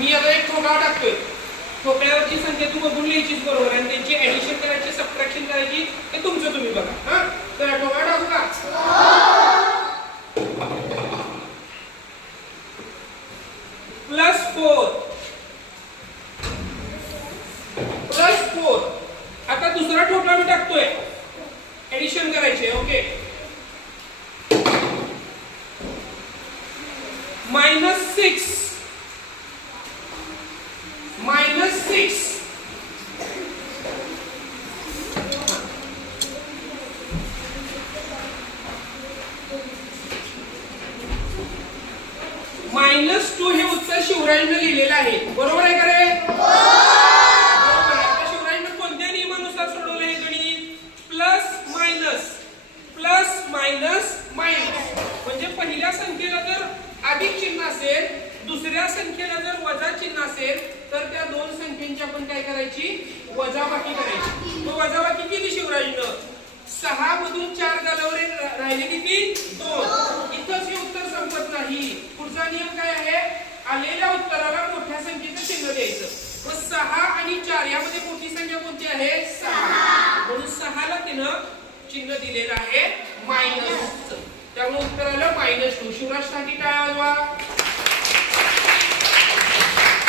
मी आता एक ठोका टाकतोय. ठोकळ्यावरची संख्या तू बघून लिहायचीच बरोबर आणि त्यांची ऍडिशन करायची सबट्रॅक्शन करायची ते तुमचं तुम्ही बघा. हा? तर ठोका टाकू का? प्लस फोर प्लस फोर आता दुसरा ठोकळा मी टाकतोय. ऍडिशन करायचे okay minus six minus minus two हे उत्तर शिवरायांना लिहिलेलं आहे. बरोबर आहे का रे? बरोबर. कोणत्या नियमानुसार सोडवलं हे गणित? Plus minus plus minus minus म्हणजे पहिल्या संख्येला जर अधिक चिन्ह असेल दुसऱ्या संख्येला जर वजा चिन्ह असेल तर त्या दोन संख्येची आपण काय करायची? वजाबाकी करायची. मग वजाबाकी केली शिवराजनं? सहा मधून चार झाल्यावर एक राहिले किती? दोन. इथंच हे उत्तर संपत नाही. पुढचा नियम काय आहे? आलेल्या उत्तराला मोठ्या संख्येचं चिन्ह द्यायचं. मग सहा आणि चार यामध्ये मोठी संख्या कोणती आहे? सहा. म्हणून सहाला तिनं चिन्ह दिलेलं आहे मायनस त्यामुळे उत्तर आलं मायनस टू शिवराजसाठी काय आजवा